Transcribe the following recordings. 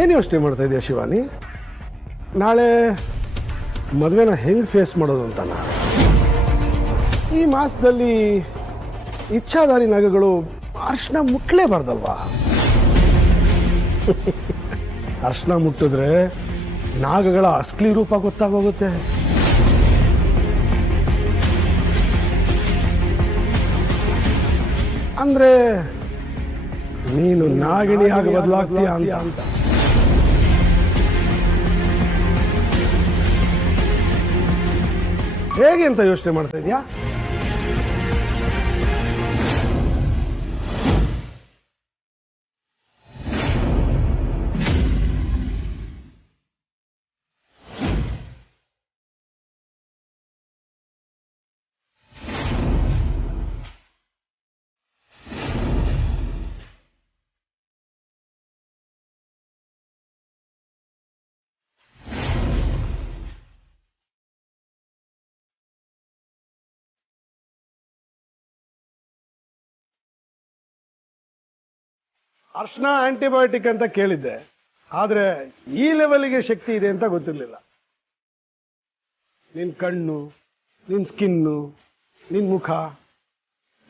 ಏನು ಯೋಚನೆ ಮಾಡ್ತಾ ಇದೆಯಾ ಶಿವಾನಿ? ನಾಳೆ ಮದುವೆನ ಹೆಂಗೆ ಫೇಸ್ ಮಾಡೋದು ಅಂತನಾ? ಈ ಮಾಸದಲ್ಲಿ ಇಚ್ಛಾಧಾರಿ ನಾಗಗಳು ಅರ್ಶನ ಮುಟ್ಲೇಬಾರ್ದಲ್ವಾ? ಅರ್ಶನ ಮುಟ್ಟಿದ್ರೆ ನಾಗಗಳ ಅಸಲಿ ರೂಪ ಗೊತ್ತಾಗೋಗುತ್ತೆ. ಅಂದ್ರೆ ನೀನು ನಾಗಿಣಿಯಾಗಿ ಬದಲಾಗ್ತೀಯ ಅಂತ. ಹೇಗೆ ಅಂತ ಯೋಚನೆ ಮಾಡ್ತಾ ಇದೀಯಾ? ಅರ್ಶನ ಆಂಟಿಬಯೋಟಿಕ್ ಅಂತ ಕೇಳಿದ್ದೆ, ಆದ್ರೆ ಈ ಲೆವೆಲ್ಗೆ ಶಕ್ತಿ ಇದೆ ಅಂತ ಗೊತ್ತಿರಲಿಲ್ಲ. ನಿನ್ ಕಣ್ಣು, ನಿನ್ ಸ್ಕಿನ್ನು, ನಿನ್ ಮುಖ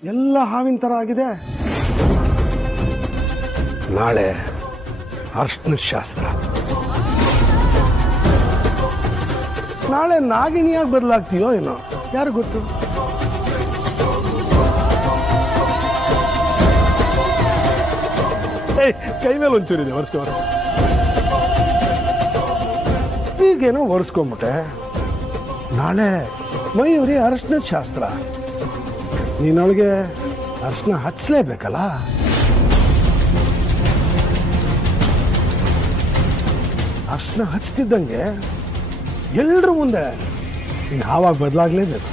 ಎಲ್ಲ ಹಾವಿನ ತರ ಆಗಿದೆ. ನಾಳೆ ಅರ್ಶನ ಶಾಸ್ತ್ರ. ನಾಳೆ ನಾಗಿಣಿಯಾಗಿ ಬದಲಾಗ್ತೀಯೋ ಏನೋ, ಯಾರು ಗೊತ್ತು? ಕೈ ಮೇಲೆ ಒಂಚೂರಿದೆ, ಒರೆಸ್ಕೋ. ಈಗೇನೋ ಒರೆಸ್ಕೊಂಬಿಟ್ಟೆ. ನಾಳೆ ಮಯೂರಿ ಅರ್ಶನ ಶಾಸ್ತ್ರ. ನೀನೊಳಗೆ ಅರ್ಶನ ಹಚ್ಚಲೇಬೇಕಲ್ಲ. ಅರ್ಶನ ಹಚ್ತಿದ್ದಂಗೆ ಎಲ್ರ ಮುಂದೆ ನೀನು ಆವಾಗ ಬದಲಾಗ್ಲೇಬೇಕು.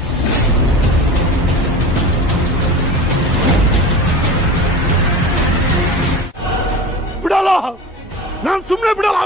ಬಿಡಲ್ಲ, ನಾನು ಸುಮ್ಮನೆ ಬಿಡಲ್ಲ.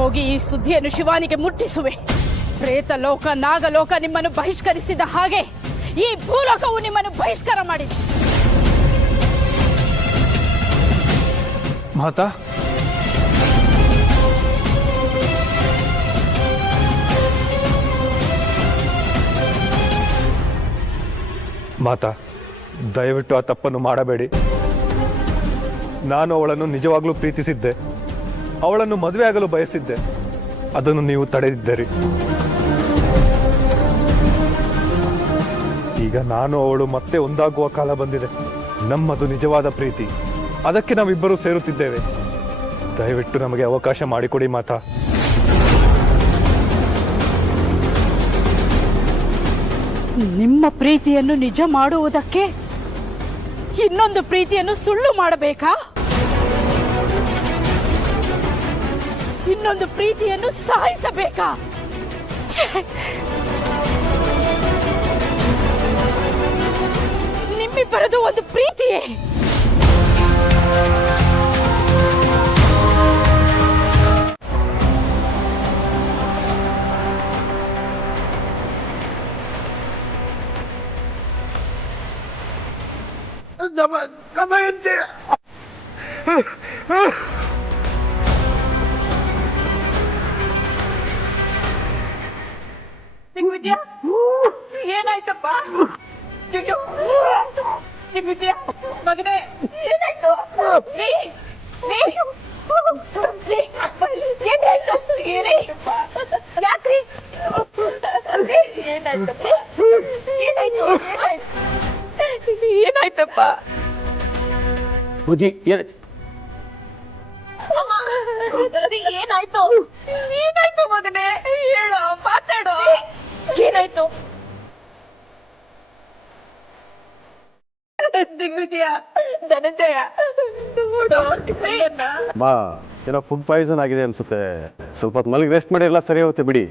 ಹೋಗಿ ಈ ಸುದ್ದಿಯನ್ನು ಶಿವಾನಿಗೆ ಮುಟ್ಟಿಸುವೆ. ಪ್ರೇತ ಲೋಕ, ನಾಗಲೋಕ ನಿಮ್ಮನ್ನು ಬಹಿಷ್ಕರಿಸಿದ ಹಾಗೆ ಈ ಭೂಲೋಕವು ನಿಮ್ಮನ್ನು ಬಹಿಷ್ಕಾರ ಮಾಡಿದೆ. ಮಾತಾ, ಮಾತಾ, ದಯವಿಟ್ಟು ಆ ತಪ್ಪನ್ನು ಮಾಡಬೇಡಿ. ನಾನು ಅವಳನ್ನು ನಿಜವಾಗ್ಲೂ ಪ್ರೀತಿಸಿದ್ದೆ, ಅವಳನ್ನು ಮದುವೆ ಆಗಲು ಬಯಸಿದ್ದೆ. ಅದನ್ನು ನೀವು ತಡೆದಿದ್ದೀರಿ. ಈಗ ನಾನು ಅವಳು ಮತ್ತೆ ಒಂದಾಗುವ ಕಾಲ ಬಂದಿದೆ. ನಮ್ಮದು ನಿಜವಾದ ಪ್ರೀತಿ, ಅದಕ್ಕೆ ನಾವಿಬ್ಬರೂ ಸೇರುತ್ತಿದ್ದೇವೆ. ದಯವಿಟ್ಟು ನಮಗೆ ಅವಕಾಶ ಮಾಡಿಕೊಡಿ ಮಾತಾ. ನಿಮ್ಮ ಪ್ರೀತಿಯನ್ನು ನಿಜ ಮಾಡುವುದಕ್ಕೆ ಇನ್ನೊಂದು ಪ್ರೀತಿಯನ್ನು ಸುಳ್ಳು ಮಾಡಬೇಕಾ? ಇನ್ನೊಂದು ಪ್ರೀತಿಯನ್ನು ಸಾಯಿಸಬೇಕಾ? ನಿಮ್ಮಿಬ್ಬರದು ಒಂದು ಪ್ರೀತಿಯೇ. ಏನಾಯ್ತಪ್ಪ ಮಗನೇ? ಏನಾಯ್ತು? ಏನಾಯ್ತಪ್ಪ? ಪೂಜಿ ಏನಾಯ್ತು ಏನಾಯ್ತು ಮಗನೇ ಹೇಳೋ ಮಾತಾಡೋ ಏನಾಯ್ತು ದಿಗ್ವಿಜಯ ಧನಂಜಯ ನೋಡು ಬಾ ಏನೋ ಫುಡ್ ಪಾಯ್ಸನ್ ಆಗಿದೆ ಅನ್ಸುತ್ತೆ ಸ್ವಲ್ಪ ಹೊತ್ತು ಮಲಗಿ ರೆಸ್ಟ್ ಮಾಡಿ ಎಲ್ಲ ಸರಿ ಹೋಗುತ್ತೆ ಬಿಡಿ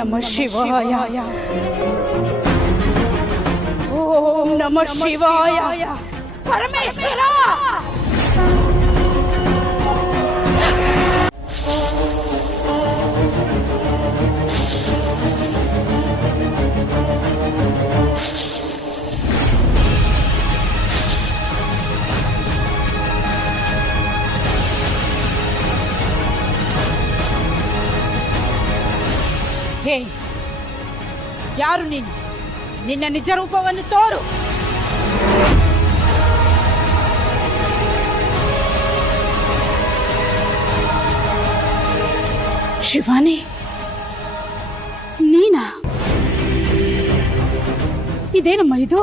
ನಮಃ ಶಿವಾಯ ಓಂ ನಮಃ ಶಿವಾಯ ಪರಮೇಶ್ವರ ಹೇ ಯಾರು ನೀನು ನಿನ್ನ ನಿಜ ರೂಪವನ್ನು ತೋರು ಶಿವಾನಿ ನೀನಾ ಇದೇನಮ್ಮ ಇದು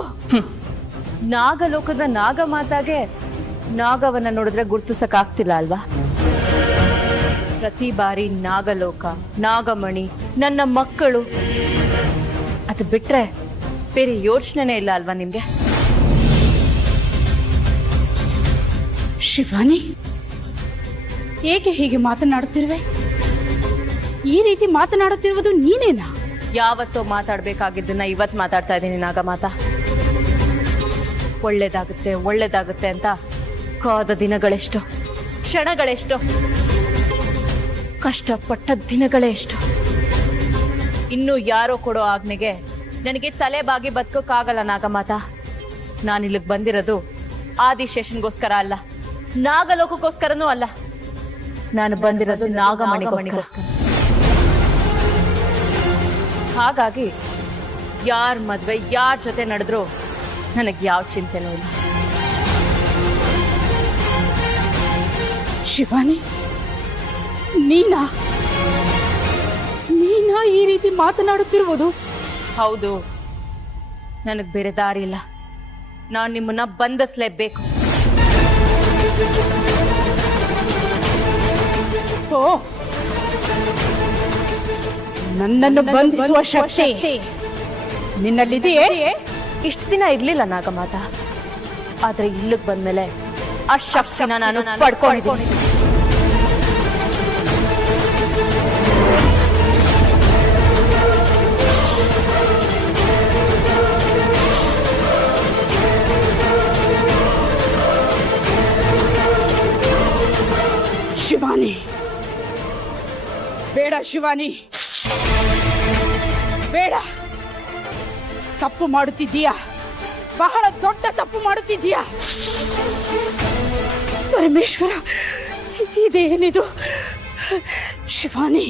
ನಾಗಲೋಕದ ನಾಗ ಮಾತಾಗೆ ನಾಗವನ್ನ ನೋಡಿದ್ರೆ ಗುರ್ತಿಸಕ್ ಆಗ್ತಿಲ್ಲ ಅಲ್ವಾ ಪ್ರತಿ ಬಾರಿ ನಾಗಲೋಕ ನಾಗಮಣಿ ನನ್ನ ಮಕ್ಕಳು ಅದು ಬಿಟ್ರೆ ಬೇರೆ ಯೋಚನೆನೇ ಇಲ್ಲ ಅಲ್ವಾ ನಿಮ್ಗೆ ಶಿವಾನಿ ಏಕೆ ಹೀಗೆ ಮಾತನಾಡುತ್ತಿರುವೆ ಈ ರೀತಿ ಮಾತನಾಡುತ್ತಿರುವುದು ನೀನೇನಾ ಯಾವತ್ತೋ ಮಾತಾಡ್ಬೇಕಾಗಿದ್ದನ್ನ ಇವತ್ ಮಾತಾಡ್ತಾ ಇದ್ದೀನಿ ನಾಗಮಾತಾ ಒಳ್ಳೇದಾಗುತ್ತೆ ಒಳ್ಳೇದಾಗುತ್ತೆ ಅಂತ ಕಾದ ದಿನಗಳೆಷ್ಟು ಕ್ಷಣಗಳೆಷ್ಟು ಕಷ್ಟಪಟ್ಟ ದಿನಗಳೇ ಎಷ್ಟು ಇನ್ನು ಯಾರೋ ಕೊಡೋ ಆಜ್ಞೆಗೆ ನನಗೆ ತಲೆ ಬಾಗಿ ಬದುಕೋಕ್ಕಾಗಲ್ಲ ನಾಗಮಾತಾ ನಾನಿಲ್ಲಿಗೆ ಬಂದಿರೋದು ಆದಿಶೇಷನ್ಗೋಸ್ಕರ ಅಲ್ಲ ನಾಗಲೋಕಕ್ಕೋಸ್ಕರನೂ ಅಲ್ಲ ನಾನು ಬಂದಿರೋದು ನಾಗಮಣಿಗೋಸ್ಕರ ಹಾಗಾಗಿ ಯಾರ ಮದ್ವೆ ಯಾರ ಜೊತೆ ನಡೆದ್ರು ನನಗೆ ಯಾವ ಚಿಂತೆನೂ ಇಲ್ಲ ಶಿವಾನಿ ನೀನಾ ಈ ರೀತಿ ಮಾತನಾಡುತ್ತಿರುವುದು ಹೌದು ನನಗೆ ಬೇರೆ ದಾರಿ ಇಲ್ಲ ನಾನು ನಿಮ್ಮನ್ನ ಬಂಧಿಸಲೇಬೇಕು ಓ ನನ್ನನ್ನು ಬಂಧಿಸುವ ಶಕ್ತಿ ನಿನ್ನಲ್ಲಿದೆಯೇ ಇಷ್ಟು ದಿನ ಇರ್ಲಿಲ್ಲ ನಾಗಮಾತಾ ಆದ್ರೆ ಇಲ್ಲಿಗೆ ಬಂದ್ಮೇಲೆ ಆ ಶಕ್ತಿನ ನಾನು ಪಡ್ಕೊಂಡಿದ್ದೀನಿ ಶಿವಾನಿ ಬೇಡ ಶಿವಾನಿ ಬೇಡ ತಪ್ಪು ಮಾಡುತ್ತಿದ್ದೀಯಾ ಬಹಳ ದೊಡ್ಡ ತಪ್ಪು ಮಾಡುತ್ತಿದ್ದೀಯಾ ಪರಮೇಶ್ವರ ಇದೇನಿದು ಶಿವಾನಿ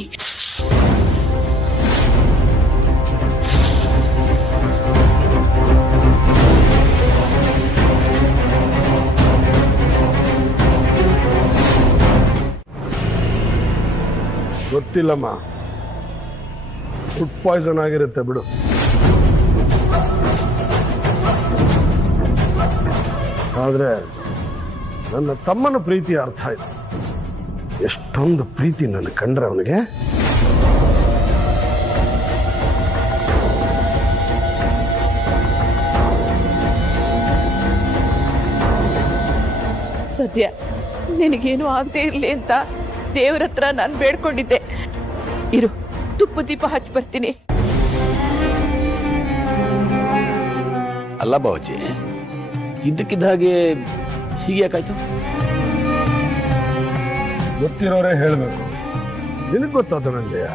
ಗೊತ್ತಿಲ್ಲಮ್ಮ ಫುಡ್ ಪಾಯ್ಸನ್ ಆಗಿರುತ್ತೆ ಬಿಡು ಆದ್ರೆ ನನ್ನ ತಮ್ಮನ ಪ್ರೀತಿ ಅರ್ಥ ಆಯ್ತು ಎಷ್ಟೊಂದು ಪ್ರೀತಿ ನನ್ನ ಕಂಡ್ರೆ ಅವನಿಗೆ ಸದ್ಯ ನಿನಗೇನು ಆಗದೆ ಇರ್ಲಿ ಅಂತ ದೇವ್ರ ಹತ್ರ ನಾನು ಬೇಡ್ಕೊಂಡಿದ್ದೆ ಇರು ತುಪ್ಪ ದೀಪ ಹಚ್ಚಿ ಬರ್ತೀನಿ ಅಲ್ಲ ಬಾವಜಿ ಇದ್ದಕ್ಕಿದ್ದ ಹಾಗೆ ಹೀಗೆ ಯಾಕಾಯ್ತು ಗೊತ್ತಿರೋರೇ ಹೇಳ್ಬೇಕು ನಿನಗ್ ಗೊತ್ತಾ ಧನಂಜಯ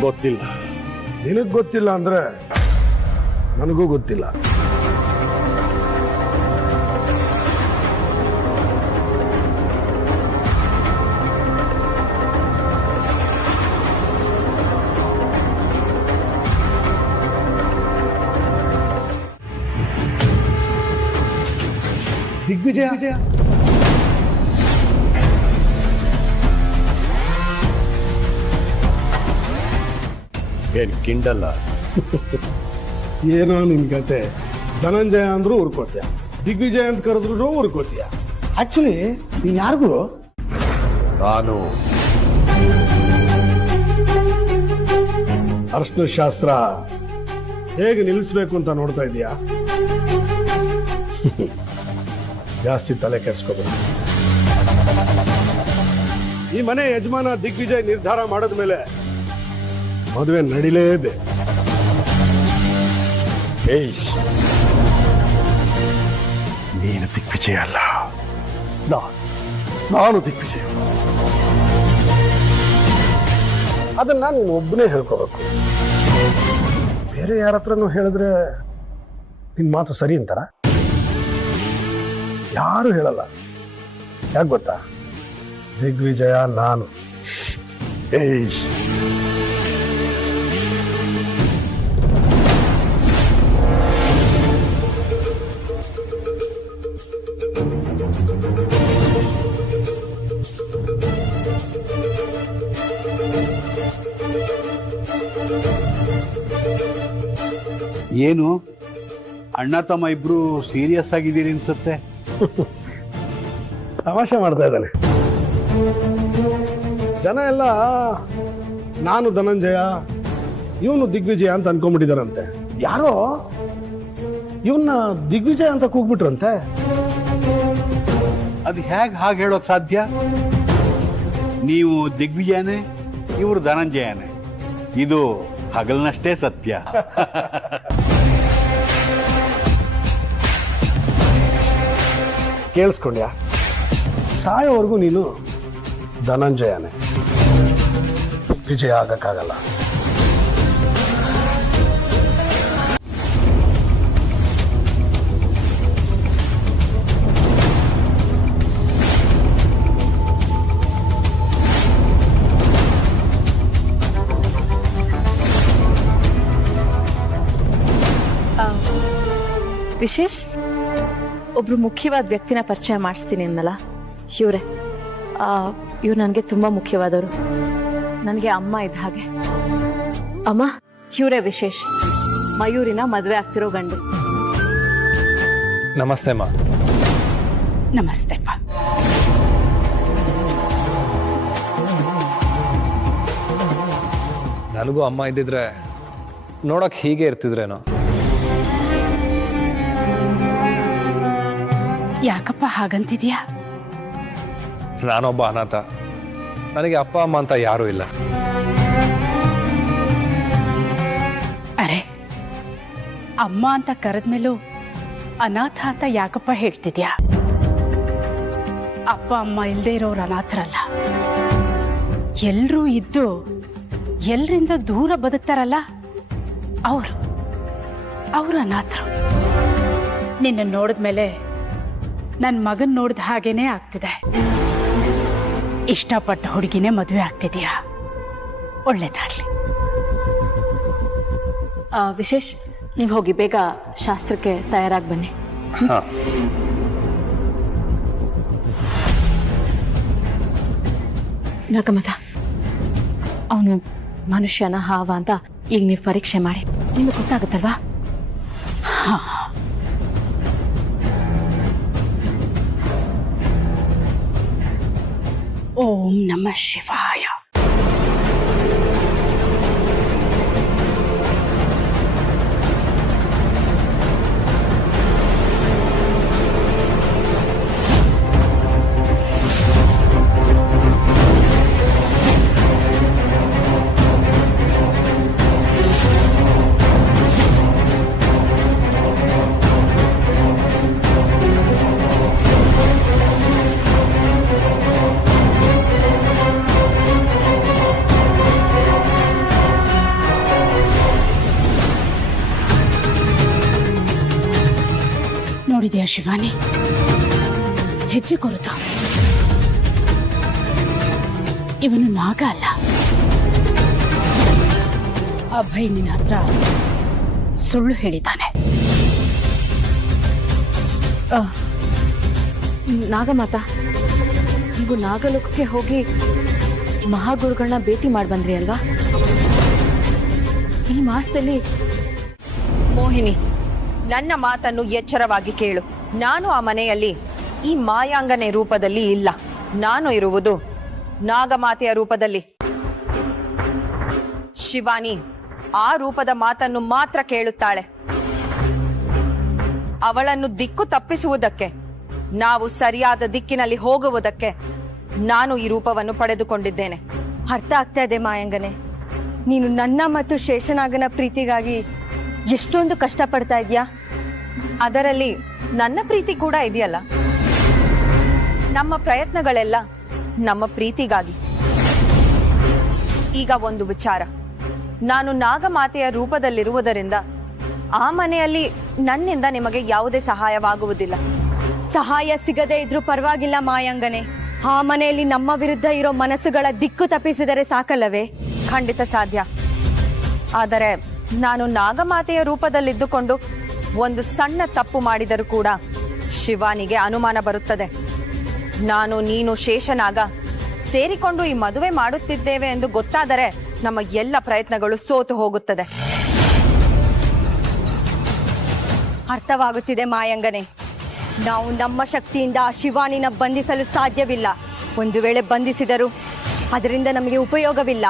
ಗೊತ್ತಿಲ್ಲ ನಿನಗ್ ಗೊತ್ತಿಲ್ಲ ಅಂದ್ರೆ ನನಗೂ ಗೊತ್ತಿಲ್ಲ ದಿಗ್ವಿಜಯ ಏನ್ ಕಿಂಡಲ್ಲ? ಏನೋ ನಿನ್ ಕತೆ. ಧನಂಜಯ ಅಂದ್ರೂ ಉರ್ಕೋತೀಯ, ದಿಗ್ವಿಜಯ ಅಂತ ಕರೆದ್ರು ಉರ್ಕೋತೀಯ. ಆಕ್ಚುಲಿ ನೀನ್ ಯಾರಿಗೂ ನಾನು ಅರ್ಶನ ಶಾಸ್ತ್ರ ಹೇಗೆ ನಿಲ್ಲಿಸ್ಬೇಕು ಅಂತ ನೋಡ್ತಾ ಇದೀಯಾ? ಜಾಸ್ತಿ ತಲೆ ಕೆಡ್ಸ್ಕೋಬೇಕು. ಈ ಮನೆ ಯಜಮಾನ ದಿಗ್ವಿಜಯ್ ನಿರ್ಧಾರ ಮಾಡಿದ್ಮೇಲೆ ಮದುವೆ ನಡಿಲೇಬೇಕು. ನೀನು ದಿಗ್ವಿಜಯ ಅಲ್ಲ, ನಾನು ದಿಗ್ವಿಜಯ. ಅದನ್ನ ನೀನು ಒಬ್ಬನೇ ಹೇಳ್ಕೋಬೇಕು. ಬೇರೆ ಯಾರ ಹತ್ರನೂ ಹೇಳಿದ್ರೆ ನಿನ್ ಮಾತು ಸರಿ ಅಂತಾರ? ಯಾರು ಹೇಳಲ್ಲ. ಯಾಕೆ ಗೊತ್ತಾ? ದಿಗ್ವಿಜಯ ನಾನು. ಏನು ಅಣ್ಣ ತಮ್ಮ ಇಬ್ರು ಸೀರಿಯಸ್ ಆಗಿದ್ದೀರಿ ಅನ್ಸುತ್ತೆ. ತಮಾಷೆ ಮಾಡ್ತಾ ಇದ್ದಾನೆ. ಜನ ಎಲ್ಲ ನಾನು ಧನಂಜಯ, ಇವನು ದಿಗ್ವಿಜಯ ಅಂತ ಅನ್ಕೊಂಡ್ಬಿಟ್ಟಿದಾರಂತೆ. ಯಾರೋ ಇವನ್ನ ದಿಗ್ವಿಜಯ ಅಂತ ಕೂಗ್ಬಿಟ್ರಂತೆ. ಅದು ಹೇಗೆ ಹಾಗೆ ಹೇಳೋಕ್ ಸಾಧ್ಯ? ನೀವು ದಿಗ್ವಿಜಯನೇ, ಇವರು ಧನಂಜಯನೇ. ಇದು ಹಗಲ್ನಷ್ಟೇ ಸತ್ಯ. ಕೇಳಿಸ್ಕೊಂಡ್ಯಾ? ಸಾಯೋವರೆಗೂ ನೀನು ಧನಂಜಯನೇ, ವಿಜಯ ಆಗಕ್ಕಾಗಲ್ಲ. ವಿಶೇಷ್, ಒಬ್ರು ಮುಖ್ಯವಾದ ವ್ಯಕ್ತಿನ ಪರಿಚಯ ಮಾಡಿಸ್ತೀನಿ ಅನ್ನಲ್ಲ, ಇವ್ರೆ. ಇವ್ರು ನನಗೆ ತುಂಬಾ ಮುಖ್ಯವಾದವರು. ನನಗೆ ಅಮ್ಮ ಇದ್ದ ಹಾಗೆ. ಅಮ್ಮ, ಇವ್ರೆ ವಿಶೇಷ್, ಮಯೂರಿನ ಮದುವೆ ಆಗ್ತಿರೋ ಗಂಡು. ನಮಸ್ತೆ ಅಮ್ಮ. ನಮಸ್ತೆ ಅಪ್ಪ. ನನಗೂ ಅಮ್ಮ ಇದ್ದಿದ್ರೆ ನೋಡಕ್ ಹೀಗೆ ಇರ್ತಿದ್ರೇನೋ. ಯಾಕಪ್ಪ ಹಾಗಂತಿದ್ಯಾ? ನಾನೊಬ್ಬ ಅನಾಥ. ನನಗೆ ಅಪ್ಪ ಅಮ್ಮ ಅಂತ ಯಾರೂ ಇಲ್ಲ. ಅರೆ, ಅಮ್ಮ ಅಂತ ಕರೆದ್ಮೇಲೂ ಅನಾಥ ಅಂತ ಯಾಕಪ್ಪ ಹೇಳ್ತಿದ್ಯಾ? ಅಪ್ಪ ಅಮ್ಮ ಇಲ್ಲದೆ ಇರೋರು ಅನಾಥರಲ್ಲ. ಎಲ್ರೂ ಇದ್ದು ಎಲ್ರಿಂದ ದೂರ ಬದುಕ್ತಾರಲ್ಲ, ಅವರು ಅನಾಥರು. ನಿನ್ನ ನೋಡಿದ್ಮೇಲೆ ನನ್ನ ಮಗನ್ ನೋಡಿದ ಹಾಗೇನೆ ಆಗ್ತಿದೆ. ಇಷ್ಟಪಟ್ಟ ಹುಡುಗಿನೇ ಮದುವೆ ಆಗ್ತಿದ್ಯಾ? ಒಳ್ಳೇದಾಗ್ಲಿ. ವಿಶೇಷ್, ನೀವು ಹೋಗಿ ಬೇಗ ಶಾಸ್ತ್ರಕ್ಕೆ ತಯಾರಾಗಿ ಬನ್ನಿ. ನಾಗಮತ, ಅವನು ಮನುಷ್ಯನ ಹಾವ ಅಂತ ಈಗ ನೀವು ಪರೀಕ್ಷೆ ಮಾಡಿ ನಿಮಗೆ ಗೊತ್ತಾಗುತ್ತಲ್ವಾ? ಓಂ ನಮಃ ಶಿವಾಯ. ನೋಡಿದ್ಯಾ ಶಿವಾನಿ? ಹೆಜ್ಜೆ ಕೊರುತ. ಇವನು ನಾಗ ಅಲ್ಲ. ಅಭಯ್ ನಿನ್ನ ಹತ್ರ ಸುಳ್ಳು ಹೇಳಿದ್ದಾನೆ. ನಾಗಮಾತ, ನೀವು ನಾಗಲೋಕಕ್ಕೆ ಹೋಗಿ ಮಹಾಗುರುಗಳನ್ನ ಭೇಟಿ ಮಾಡಿ ಬಂದ್ರಿ ಅಲ್ವಾ? ಈ ಮಾಸದಲ್ಲಿ ಮೋಹಿನಿ, ನನ್ನ ಮಾತನ್ನು ಎಚ್ಚರವಾಗಿ ಕೇಳು. ನಾನು ಆ ಮನೆಯಲ್ಲಿ ಈ ಮಾಯಾಂಗನೆ ರೂಪದಲ್ಲಿ ಇಲ್ಲ. ನಾನು ಇರುವುದು ನಾಗಮಾತೆಯ ರೂಪದಲ್ಲಿ. ಶಿವಾನಿ ಆ ರೂಪದ ಮಾತನ್ನು ಮಾತ್ರ ಕೇಳುತ್ತಾಳೆ. ಅವಳನ್ನು ದಿಕ್ಕು ತಪ್ಪಿಸುವುದಕ್ಕೆ, ನಾವು ಸರಿಯಾದ ದಿಕ್ಕಿನಲ್ಲಿ ಹೋಗುವುದಕ್ಕೆ ನಾನು ಈ ರೂಪವನ್ನು ಪಡೆದುಕೊಂಡಿದ್ದೇನೆ. ಅರ್ಥ ಆಗ್ತಾ ಇದೆ ಮಾಯಾಂಗನೆ. ನೀನು ನನ್ನ ಮತ್ತು ಶೇಷನಾಗನ ಪ್ರೀತಿಗಾಗಿ ಎಷ್ಟೊಂದು ಕಷ್ಟಪಡ್ತಾ ಇದೀಯಾ. ಅದರಲ್ಲಿ ನನ್ನ ಪ್ರೀತಿ ಕೂಡ ಇದೆಯಲ್ಲ. ನಮ್ಮ ಪ್ರಯತ್ನಗಳೆಲ್ಲ ನಮ್ಮ ಪ್ರೀತಿಗಾಗಿ. ಈಗ ಒಂದು ವಿಚಾರ, ನಾನು ನಾಗಮಾತೆಯ ರೂಪದಲ್ಲಿರುವುದರಿಂದ ಆ ಮನೆಯಲ್ಲಿ ನನ್ನಿಂದ ನಿಮಗೆ ಯಾವುದೇ ಸಹಾಯವಾಗುವುದಿಲ್ಲ. ಸಹಾಯ ಸಿಗದೇ ಇದ್ರೂ ಪರವಾಗಿಲ್ಲ ಮಾಯಾಂಗನೆ. ಆ ಮನೆಯಲ್ಲಿ ನಮ್ಮ ವಿರುದ್ಧ ಇರೋ ಮನಸ್ಸುಗಳ ದಿಕ್ಕು ತಪ್ಪಿಸಿದರೆ ಸಾಕಲ್ಲವೇ? ಖಂಡಿತ ಸಾಧ್ಯ. ಆದರೆ ನಾನು ನಾಗಮಾತೆಯ ರೂಪದಲ್ಲಿದ್ದುಕೊಂಡು ಒಂದು ಸಣ್ಣ ತಪ್ಪು ಮಾಡಿದರೂ ಕೂಡ ಶಿವಾನಿಗೆ ಅನುಮಾನ ಬರುತ್ತದೆ. ನಾನು ನೀನು ಶೇಷನಾಗ ಸೇರಿಕೊಂಡು ಈ ಮದುವೆ ಮಾಡುತ್ತಿದ್ದೇವೆ ಎಂದು ಗೊತ್ತಾದರೆ ನಮ್ಮ ಎಲ್ಲ ಪ್ರಯತ್ನಗಳು ಸೋತು ಹೋಗುತ್ತದೆ. ಅರ್ಥವಾಗುತ್ತಿದೆ ಮಾಯಾಂಗನೆ. ನಾವು ನಮ್ಮ ಶಕ್ತಿಯಿಂದ ಆ ಶಿವಾನಿನ ಬಂಧಿಸಲು ಸಾಧ್ಯವಿಲ್ಲ. ಒಂದು ವೇಳೆ ಬಂಧಿಸಿದರೂ ಅದರಿಂದ ನಮಗೆ ಉಪಯೋಗವಿಲ್ಲ.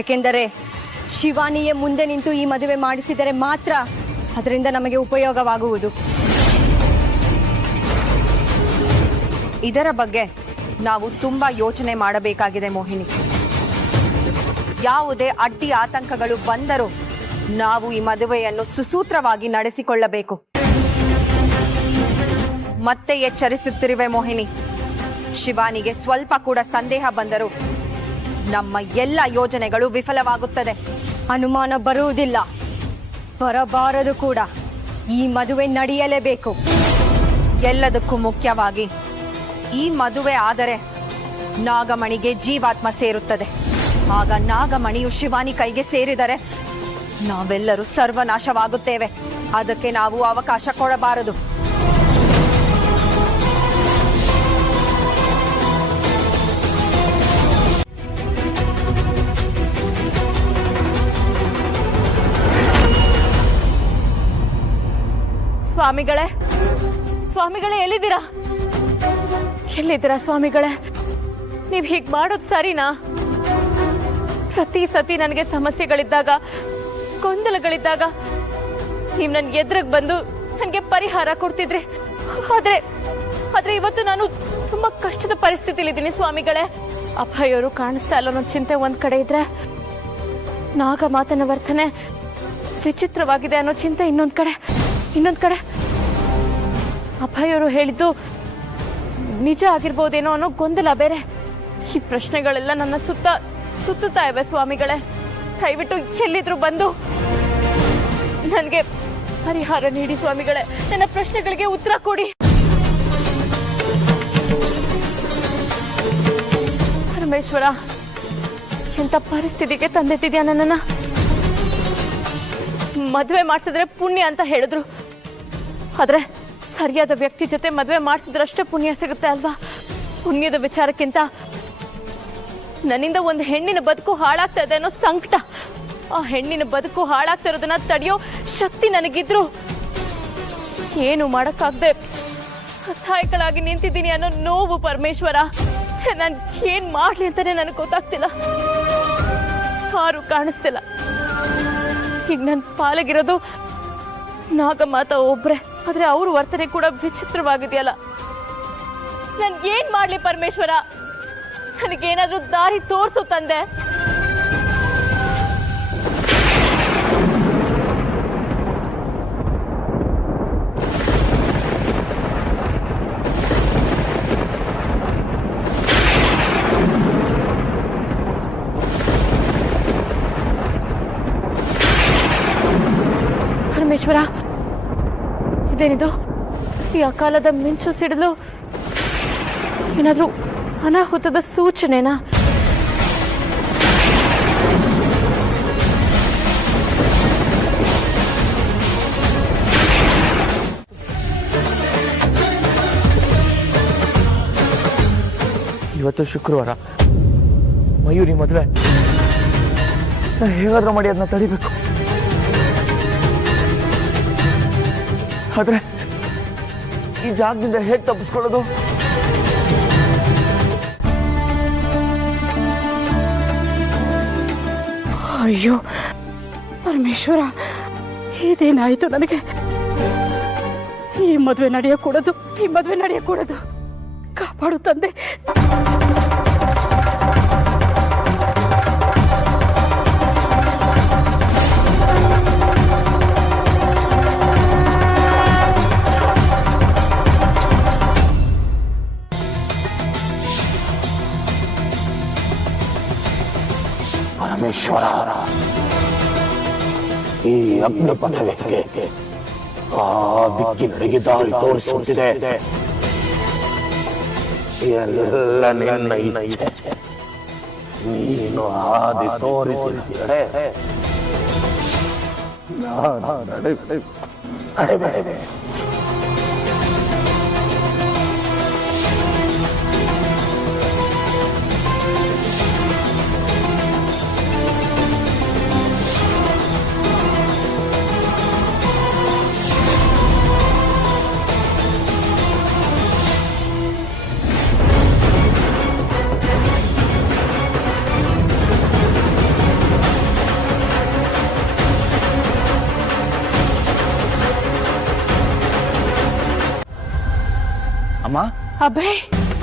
ಏಕೆಂದರೆ ಶಿವಾನಿಯೇ ಮುಂದೆ ನಿಂತು ಈ ಮದುವೆ ಮಾಡಿಸಿದರೆ ಮಾತ್ರ ಅದರಿಂದ ನಮಗೆ ಉಪಯೋಗವಾಗುವುದು. ಇದರ ಬಗ್ಗೆ ನಾವು ತುಂಬಾ ಯೋಚನೆ ಮಾಡಬೇಕಾಗಿದೆ ಮೋಹಿನಿ. ಯಾವುದೇ ಅಡ್ಡಿ ಆತಂಕಗಳು ಬಂದರೂ ನಾವು ಈ ಮದುವೆಯನ್ನು ಸುಸೂತ್ರವಾಗಿ ನಡೆಸಿಕೊಳ್ಳಬೇಕು. ಮತ್ತೆ ಎಚ್ಚರಿಸುತ್ತಿರುವೆ ಮೋಹಿನಿ. ಶಿವಾನಿಗೆ ಸ್ವಲ್ಪ ಕೂಡ ಸಂದೇಹ ಬಂದರೂ ನಮ್ಮ ಎಲ್ಲ ಯೋಜನೆಗಳು ವಿಫಲವಾಗುತ್ತದೆ. ಅನುಮಾನ ಬರುವುದಿಲ್ಲ, ಬರಬಾರದು ಕೂಡ. ಈ ಮದುವೆ ನಡೆಯಲೇಬೇಕು. ಎಲ್ಲದಕ್ಕೂ ಮುಖ್ಯವಾಗಿ ಈ ಮದುವೆ ಆದರೆ ನಾಗಮಣಿಗೆ ಜೀವಾತ್ಮ ಸೇರುತ್ತದೆ. ಆಗ ನಾಗಮಣಿಯು ಶಿವಾನಿ ಕೈಗೆ ಸೇರಿದರೆ ನಾವೆಲ್ಲರೂ ಸರ್ವನಾಶವಾಗುತ್ತೇವೆ. ಅದಕ್ಕೆ ನಾವು ಅವಕಾಶ ಕೊಡಬಾರದು. ಸ್ವಾಮಿಗಳೇ, ಸ್ವಾಮಿಗಳೇ, ಎಲ್ಲಿದ್ದೀರಾ? ಎಲ್ಲಿದ್ದೀರಾ ಸ್ವಾಮಿಗಳೇ? ನೀವ್ ಹೀಗ್ ಮಾಡೋದು ಸರಿನಾ? ಪ್ರತಿ ಸತಿ ನನಗೆ ಸಮಸ್ಯೆಗಳಿದ್ದಾಗ, ಗೊಂದಲಗಳಿದ್ದಾಗ ನೀವ್ ನನ್ ಎದುರಿಗೆ ಬಂದು ನನಗೆ ಪರಿಹಾರ ಕೊಡ್ತಿದ್ರಿ. ಆದ್ರೆ ಇವತ್ತು ನಾನು ತುಂಬಾ ಕಷ್ಟದ ಪರಿಸ್ಥಿತಿಲಿದ್ದೀನಿ ಸ್ವಾಮಿಗಳೇ. ಅಭಯವರು ಕಾಣಿಸ್ತಾ ಇಲ್ಲ ಅನ್ನೋ ಚಿಂತೆ ಒಂದ್ ಕಡೆ ಇದ್ರೆ, ನಾಗಮಾತನ ವರ್ತನೆ ವಿಚಿತ್ರವಾಗಿದೆ ಅನ್ನೋ ಚಿಂತೆ ಇನ್ನೊಂದ್ ಕಡೆ. ಅಭಯವರು ಹೇಳಿದ್ದು ನಿಜ ಆಗಿರ್ಬೋದೇನೋ ಅನ್ನೋ ಗೊಂದಲ ಬೇರೆ. ಈ ಪ್ರಶ್ನೆಗಳೆಲ್ಲ ನನ್ನ ಸುತ್ತುತ್ತಾ ಇವೆ ಸ್ವಾಮಿಗಳೇ. ದಯವಿಟ್ಟು ಎಲ್ಲಿದ್ರು ಬಂದು ನನಗೆ ಪರಿಹಾರ ನೀಡಿ ಸ್ವಾಮಿಗಳೇ. ನನ್ನ ಪ್ರಶ್ನೆಗಳಿಗೆ ಉತ್ತರ ಕೊಡಿ. ಪರಮೇಶ್ವರ, ಎಂತ ಪರಿಸ್ಥಿತಿಗೆ ತಂದೆತ್ತಿದ್ಯಾ ನನ್ನನ್ನ. ಮದುವೆ ಮಾಡಿಸಿದ್ರೆ ಪುಣ್ಯ ಅಂತ ಹೇಳಿದ್ರು. ಆದ್ರೆ ಸರಿಯಾದ ವ್ಯಕ್ತಿ ಜೊತೆ ಮದುವೆ ಮಾಡಿಸಿದ್ರಷ್ಟೇ ಪುಣ್ಯ ಸಿಗುತ್ತೆ ಅಲ್ವಾ? ಪುಣ್ಯದ ವಿಚಾರಕ್ಕಿಂತ ನನ್ನಿಂದ ಒಂದು ಹೆಣ್ಣಿನ ಬದುಕು ಹಾಳಾಗ್ತಾ ಇದೆ ಅನ್ನೋ ಸಂಕಟ. ಆ ಹೆಣ್ಣಿನ ಬದುಕು ಹಾಳಾಗ್ತಾ ಇರೋದನ್ನ ತಡೆಯೋ ಶಕ್ತಿ ನನಗಿದ್ರು ಏನು ಮಾಡಕ್ಕಾಗದೆ ಅಸಹಾಯಕಳಾಗಿ ನಿಂತಿದ್ದೀನಿ ಅನ್ನೋ ನೋವು ಪರಮೇಶ್ವರ. ನಾನು ಏನ್ ಮಾಡ್ಲಿ ಅಂತಾನೆ ನನಗೆ ಗೊತ್ತಾಗ್ತಿಲ್ಲ. ಯಾರು ಕಾಣಿಸ್ತಿಲ್ಲ. ಈಗ ನನ್ನ ಪಾಲಗಿರೋದು ನಾಗಮಾತ ಒಬ್ರೆ. ಆದ್ರೆ ಅವ್ರ ವರ್ತನೆ ಕೂಡ ವಿಚಿತ್ರವಾಗಿದೆಯಲ್ಲ. ನನ್ ಏನ್ ಮಾಡ್ಲಿ ಪರಮೇಶ್ವರ? ನನಗೇನಾದ್ರೂ ದಾರಿ ತೋರ್ಸು ತಂದೆ. ಪರಮೇಶ್ವರ, ಇದೇನಿದು? ಈ ಅಕಾಲದ ಮಿಂಚು ಸಿಡಿಲು ಏನಾದ್ರೂ ಅನಾಹುತದ ಸೂಚನೆನಾ? ಇವತ್ತು ಶುಕ್ರವಾರ, ಮಯೂರಿ ಮದುವೆ. ಹೇಗಾದ್ರೂ ಮಾಡಿ ಅದನ್ನ ತಡಿಬೇಕು. ಆದ್ರೆ ಈ ಜಾಗದಿಂದ ಹೇಗೆ ತಪ್ಪಿಸ್ಕೊಳ್ಳೋದು? ಅಯ್ಯೋ ಪರಮೇಶ್ವರ, ಇದೇನಾಯ್ತು ನನಗೆ? ಈ ಮದುವೆ ನಡೆಯಕೂಡದು. ಕಾಪಾಡು ತಂದೆ. ಪರಮೇಶ್ವರ, ಈ ಅಗ್ನಿ ಪಥಕ್ಕೆ ಆ ದಿಕ್ಕಿನಡೆಗೆ ದಾರಿ ತೋರಿಸುತ್ತಿದೆ. ಎಲ್ಲ ನಿನ್ನ ಇಚ್ಛೆ. ನೀನು ಹಾದಿ ತೋರಿಸಿದರೆ ನಡೆಬೇಡ.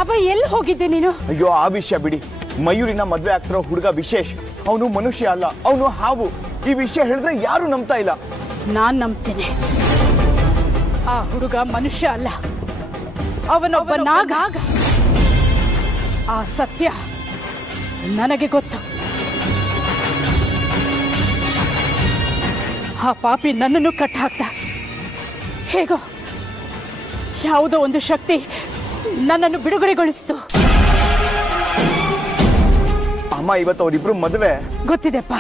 ಅಬ್ಬ ಎಲ್ಲಿ ಹೋಗಿದ್ದೆ ನೀನು? ಅಯ್ಯೋ, ಆ ವಿಷಯ ಬಿಡಿ. ಮಯೂರಿನ ಮದ್ವೆ ಆಗ್ತಿರೋ ಹುಡುಗ ವಿಶೇಷ್, ಅವನು ಮನುಷ್ಯ ಅಲ್ಲ, ಅವನು ಹಾವು. ಈ ವಿಷಯ ಹೇಳಿದ್ರೆ ಯಾರು ನಂಬ್ತಾ ಇಲ್ಲ. ನಾನ್ ನಂಬ್ತೇನೆ. ಆ ಹುಡುಗ ಮನುಷ್ಯ ಅಲ್ಲ, ಅವನೊಬ್ಬ ನಾಗ. ಆ ಸತ್ಯ ನನಗೆ ಗೊತ್ತು. ಆ ಪಾಪಿ ನನ್ನನ್ನು ಕಟ್ಟ ಹಾಕ್ತ. ಹೇಗೋ ಯಾವುದೋ ಒಂದು ಶಕ್ತಿ ನನ್ನನ್ನು ಬಿಡುಗಡೆಗೊಳಿಸಿತು. ಅಮ್ಮ, ಇವತ್ತು ಅವರಿಬ್ರು ಮದುವೆ. ಗೊತ್ತಿದೆಪ್ಪ.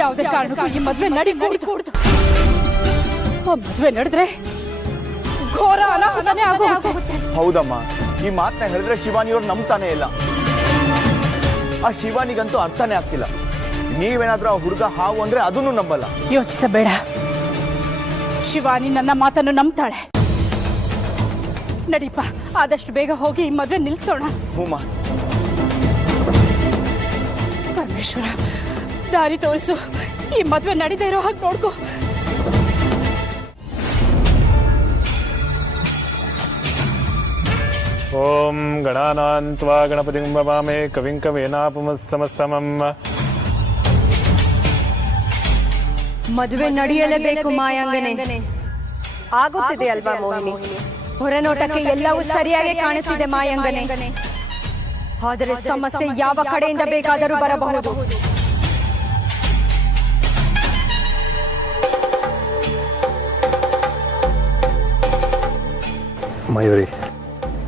ಯಾವುದೇ ಕಾರಣಕ್ಕೂ ಈ ಮದುವೆ ನಡೀಕೂಡ್ದು. ಆ ಮದುವೆ ನಡೆದ್ರೆ ಘೋರ ಅನಾಹುತನೇ ಆಗೋಗುತ್ತೆ. ಹೌದಮ್ಮ, ಈ ಮಾತನ್ನ ಹೇಳಿದ್ರೆ ಶಿವಾನಿಯವ್ರು ನಂಬ್ತಾನೆ ಇಲ್ಲ. ಆ ಶಿವಾನಿಗಂತೂ ಅರ್ಥನೇ ಆಗ್ತಿಲ್ಲ. ನೀವೇನಾದ್ರೂ ಆ ಹುಡುಗ ಹಾವು ಅಂದ್ರೆ ಅದನ್ನು ನಂಬಲ್ಲ. ಯೋಚಿಸಬೇಡ. ಶಿವಾನಿ ನನ್ನ ಮಾತನ್ನು ನಂಬ್ತಾಳೆ. ನಡೀಪ, ಆದಷ್ಟು ಬೇಗ ಹೋಗಿ ಈ ಮದುವೆ ನಿಲ್ಸೋಣ. ಪರಮೇಶ್ವರ, ದಾರಿ ತೋರಿಸು. ಈ ಮದುವೆ ನಡೀದೇ ಇರೋ ಹಾಗೆ ನೋಡ್ಕೋ. ಓಂ ಗಣಾನಾನ್ತ್ವಾ ಗಣಪತಿಂ ವವಾಮಹೇ ಕವಿಂ ಕವೀನಾಪಮಸ್ತಮಸ್ತಮಂ. ಮದುವೆ ನಡೆಯಲೇಬೇಕು ಮಾಯಾಂಗನೆ. ಆಗುತ್ತಿದೆ ಅಲ್ವಾ ಮೋಹಿನಿ? ಹೊರನೋಟಕ್ಕೆ ಎಲ್ಲವೂ ಸರಿಯಾಗಿ ಕಾಣಿಸ್ತಿದೆ ಮಾಯಾಂಗನೆ. ಆದರೆ ಸಮಸ್ಯೆ ಯಾವ ಕಡೆಯಿಂದ ಬೇಕಾದರೂ ಬರಬಹುದು. ಮಯೂರಿ,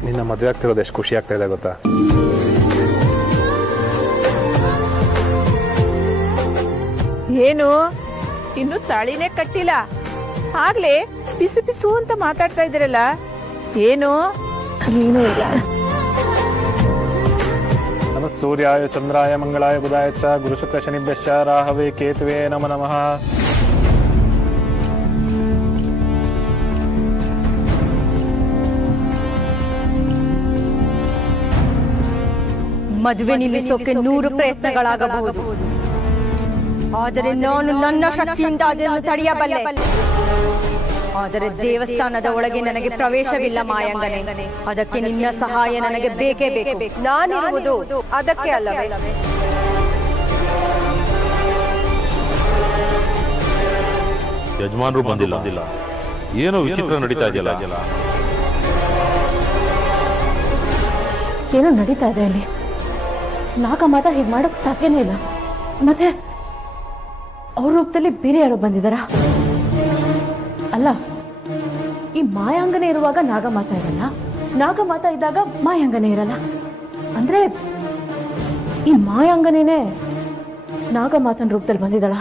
ನಿನ್ನ ಮದುವೆ ಆಗ್ತಿರೋದು ಎಷ್ಟು ಖುಷಿ ಆಗ್ತಾ ಇದೆ ಗೊತ್ತಾ? ಏನು ಇನ್ನು ತಾಳಿನೇ ಕಟ್ಟಿಲ್ಲ, ಆಗ್ಲೇ ಪಿಸು ಪಿಸು ಅಂತ ಮಾತಾಡ್ತಾ ಇದ್ದೀರಲ್ಲ? ಏನು ಇಲ್ಲ. ನಮಃ ಸೂರ್ಯಾಯ ಚಂದ್ರಾಯ ಮಂಗಳಾಯ ಬುಧಾಯ ಚ ಗುರು ಶುಕ್ರ ಶನಿಭ್ಯಶ್ಚ ರಾಹವೇ ಕೇತುವೇ ನಮೋ ನಮಃ. ಮದುವೆ ನಿಲ್ಲಿಸೋಕೆ 100 ಪ್ರಯತ್ನಗಳಾಗಬಹುದು, ಆದರೆ ನಾನು ನನ್ನ ಶಕ್ತಿಯಿಂದ ಅದನ್ನು ತಡೆಯಬಲ್ಲೆ. ಆದರೆ ದೇವಸ್ಥಾನದ ಒಳಗೆ ನನಗೆ ಪ್ರವೇಶವಿಲ್ಲ ಮಾಯಾಂಗನೆ. ಅದಕ್ಕೆ ನಿನ್ನ ಸಹಾಯ ನನಗೆ ಬೇಕೇ ಬೇಕು. ನಾನಿರುವುದು ಅದಕ್ಕೆ ಅಲ್ಲವೇ? ಯಜಮಾನರು ಬಂದಿಲ್ಲ. ಏನೋ ವಿಚಿತ್ರ ನಡೀತಾ ಇದೆಯಲ್ಲ. ಏನೋ ನಡೀತಾ ಇದೆ ಅಲ್ಲಿ. ನಾಗಮಾತ ಹೀಗೆ ಮಾಡೋಕ್ ಸಾಧ್ಯನೇ ಇಲ್ಲ. ಮತ್ತೆ ಅವ್ರ ರೂಪದಲ್ಲಿ ಬೇರೆ ಯಾರೋ ಬಂದಿದಾರ? ಅಲ್ಲ, ಈ ಮಾಯಾಂಗನೆ ಇರುವಾಗ ನಾಗಮಾತ ಇರಲ್ಲ, ನಾಗಮಾತ ಇದ್ದಾಗ ಮಾಯಾಂಗನೆ ಇರಲ್ಲ. ಅಂದ್ರೆ ಈ ಮಾಯಾಂಗನೇನೆ ನಾಗಮಾತನ ರೂಪದಲ್ಲಿ ಬಂದಿದ್ದಾಳ?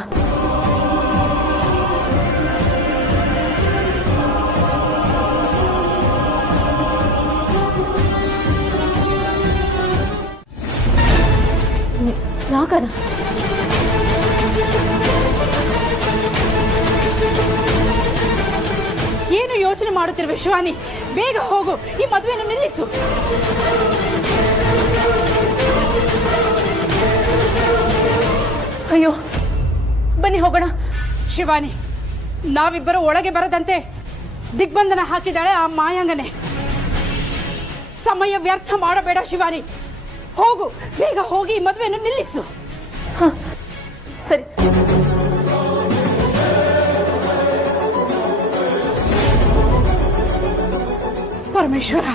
ನಾಗನ? ಏನು ಯೋಚನೆ ಮಾಡುತ್ತಿರುವೆ ಶಿವಾನಿ? ಬೇಗ ಹೋಗು, ಈ ಮದುವೆಯನ್ನು ನಿಲ್ಲಿಸು. ಅಯ್ಯೋ, ಬನ್ನಿ ಹೋಗೋಣ. ಶಿವಾನಿ, ನಾವಿಬ್ಬರು ಒಳಗೆ ಬರದಂತೆ ದಿಗ್ಬಂಧನ ಹಾಕಿದಾಳೆ ಆ ಮಾಯಾಂಗನೆ. ಸಮಯ ವ್ಯರ್ಥ ಮಾಡಬೇಡ ಶಿವಾನಿ, ಹೋಗು, ಬೇಗ ಹೋಗಿ ಈ ಮದುವೆಯನ್ನು ನಿಲ್ಲಿಸು. ಸರಿ. ಪರಮೇಶ್ವರ,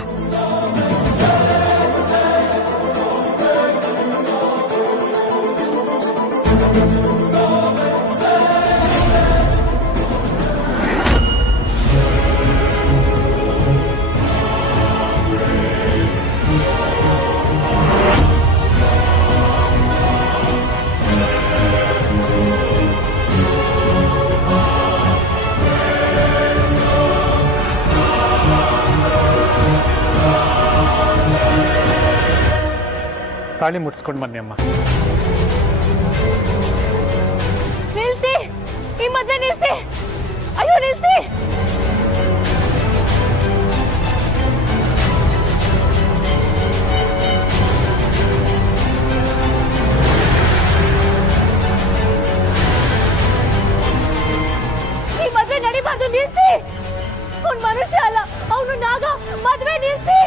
ತಾಳಿ ಮುಟ್ಸ್ಕೊಂಡು ಬನ್ನಿ ಅಮ್ಮ. ನಿಲ್ಸಿ, ಈ ಮದ್ವೆ ನಿಲ್ಸಿ. ಅಯ್ಯೋ ನಿಲ್ಸಿ. ಈ ಮದ್ವೆ ನಡಿಬಾರ್ದು, ನಿಲ್ಸಿ. ಅವ್ನು ಮನುಷ್ಯ ಅಲ್ಲ, ಅವನು ನಾಗ. ಮದ್ವೆ ನಿಲ್ಸಿ.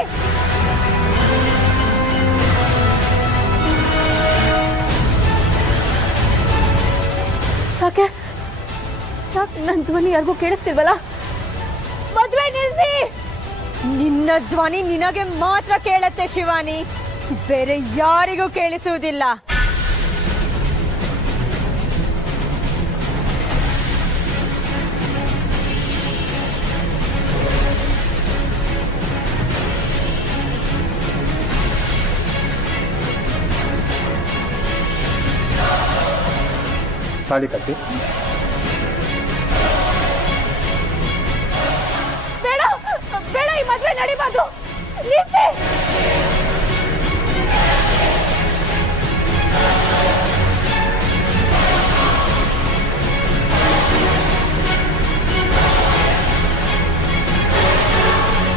ಯಾಕೆ ನನ್ನ ಧ್ವನಿ ಯಾರಿಗೂ ಕೇಳಿಸ್ತಿಲ್ವಲ್ಲ? ಮದ್ವೆ ನಿಲ್ಸಿ. ನಿನ್ನ ಧ್ವನಿ ನಿನಗೆ ಮಾತ್ರ ಕೇಳತ್ತೆ ಶಿವಾನಿ, ಬೇರೆ ಯಾರಿಗೂ ಕೇಳಿಸುವುದಿಲ್ಲ. ತಾಳಿ ಕಟ್ಟಿ. ಬೇಡ ಬೇಡ, ಈ ಮದುವೆ ನಡಿಬಾರ್ದು, ನಿಲ್ಸಿ.